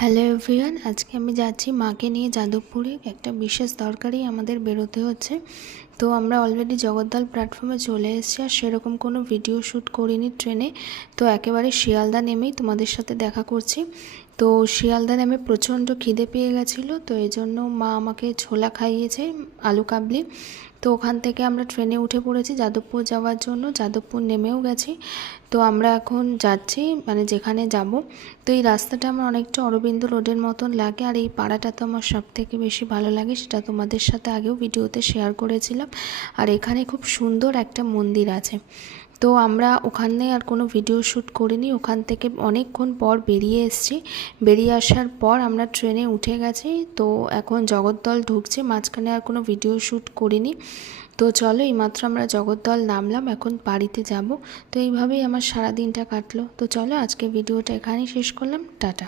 Hello everyone, আজকে আমি যাচ্ছি মাকে নিয়ে যাদবপুরে। একটা বিশেষ দরকারেই আমাদের বেরোতে হচ্ছে। তো আমরা অলরেডি জগদ্দল প্ল্যাটফর্মে চলে এসেছি, আর সেরকম কোনো ভিডিও শ্যুট করিনি ট্রেনে। তো একেবারে শিয়ালদা নেমেই তোমাদের সাথে দেখা করছি। তো শিয়ালদা নেমে প্রচণ্ড খিদে পেয়ে গেছিলো, তো এই জন্য মা আমাকে ছোলা খাইয়েছে, আলু কাবলি। তো ওখান থেকে আমরা ট্রেনে উঠে পড়েছি যাদবপুর যাওয়ার জন্য। যাদবপুর নেমেও গেছি। তো আমরা এখন যাচ্ছি মানে যেখানে যাব। তো এই রাস্তাটা আমার অনেকটা অরবিন্দ রোডের মতন লাগে, আর এই পাড়াটা তো আমার সব থেকে বেশি ভালো লাগে, সেটা তোমাদের সাথে আগেও ভিডিওতে শেয়ার করেছিলাম। আর এখানে খুব সুন্দর একটা মন্দির আছে। তো আমরা ওখানে আর কোনো ভিডিও শ্যুট করিনি, ওখান থেকে অনেকক্ষণ পর বেরিয়ে এসেছি। বেরিয়ে আসার পর আমরা ট্রেনে উঠে গেছি। তো এখন জগদ্দল ঢুকছি, মাঝখানে আর কোনো ভিডিও শ্যুট করিনি। তো চলো, এইমাত্র আমরা জগদ্দল নামলাম, এখন বাড়িতে যাব। তো এইভাবেই আমার সারা দিনটা কাটলো। তো চলো, আজকে ভিডিওটা এখানেই শেষ করলাম। টাটা।